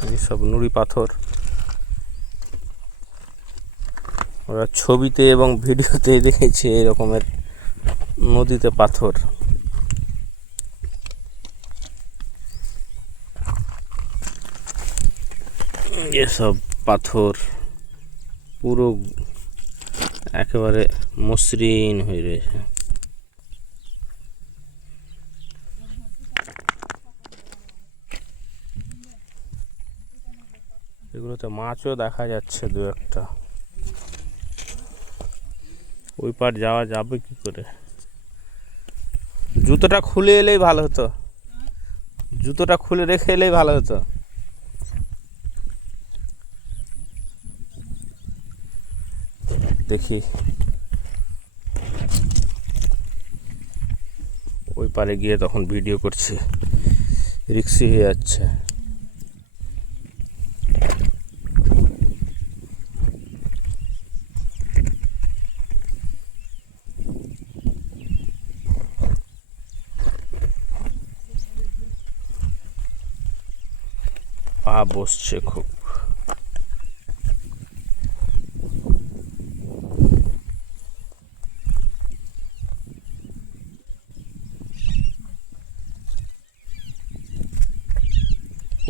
এইসব নুড়ি পাথর ওরা ছবিতে এবং ভিডিওতে দেখেছে এরকমের নদীতে পাথর। এসব পাথর পুরো একেবারে মসৃণ হয়ে রয়েছে। এগুলোতে মাছও দেখা যাচ্ছে দু একটা। ওই পার যাওয়া যাবে কি করে? জুতোটা খুলে এলেই ভালো হতো, জুতোটা খুলে রেখে এলেই ভালো হতো। দেখি ওই পারে গিয়ে তখন ভিডিও করছি, রিক্সি হয়ে যাচ্ছে। পা বসছে খুব।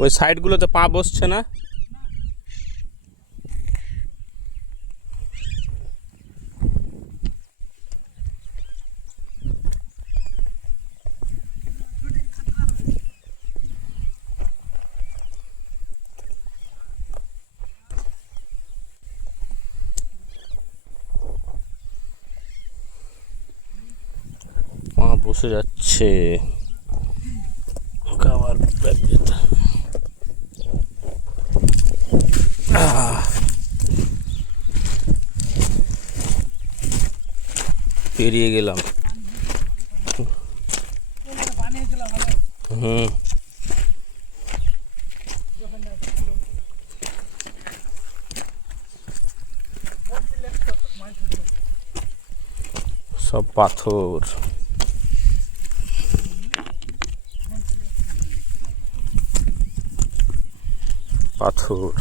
ওই সাইডগুলোতে পা বসছে না? পা বসে যাচ্ছে খাবার যেতে। পেরিয়ে গেলাম। হুম, সব পাথর। পাথর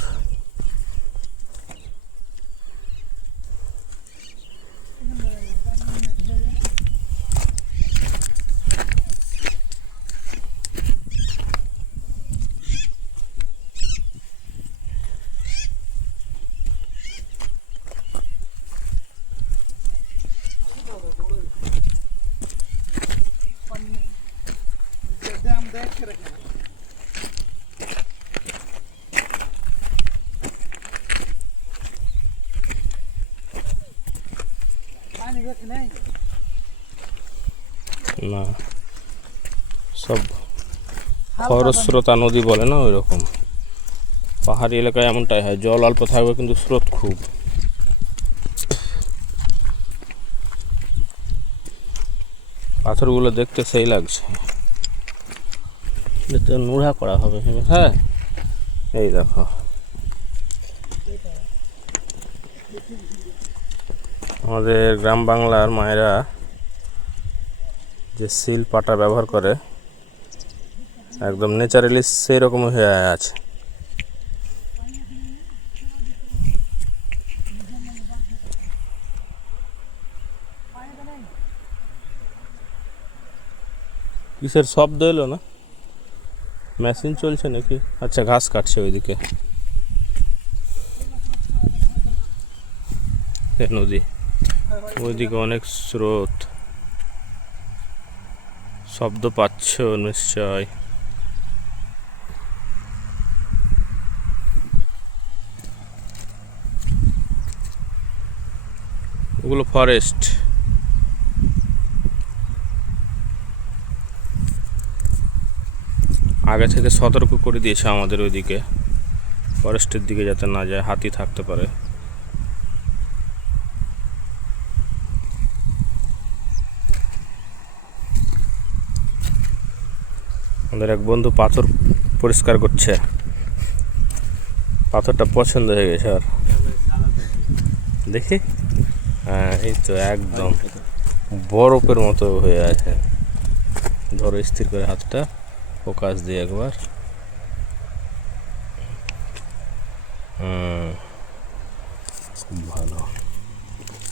না, সব খরস্রোতা নদী বলে না, ওই রকম। পাহাড়ি এলাকায় এমনটাই হয়, জল অল্প থাকবে কিন্তু স্রোত খুব। পাথরগুলো দেখতে সেই লাগছে, তো নোড়া করা হবে। হ্যাঁ, এই দেখো আমাদের গ্রাম বাংলার মায়েরা যে সিল পাটা ব্যবহার করে একদম ন্যাচারালি সেই রকম হয়ে আছে। কিসের শব্দ এলো না? মেশিন চলছে নাকি? আচ্ছা, ঘাস কাটছে ওইদিকে। নদী ওইদিকে অনেক স্রোত, শব্দ পাচ্ছ নিশ্চয়। ওগুলো ফরেস্ট। আগে থেকে সতর্ক করে দিয়েছে আমাদের ওইদিকে, ফরেস্টের দিকে যাতে না যায়, হাতি থাকতে পারে। আমাদের এক বন্ধু পাথর পরিষ্কার করছে, পাথরটা পছন্দ হয়ে গেছে আর। দেখি, হ্যাঁ এই তো একদম বরফের মতো হয়ে আছে। ধরো স্থির করে হাতটা, ফোকাস দিয়ে একবার। খুব ভালো।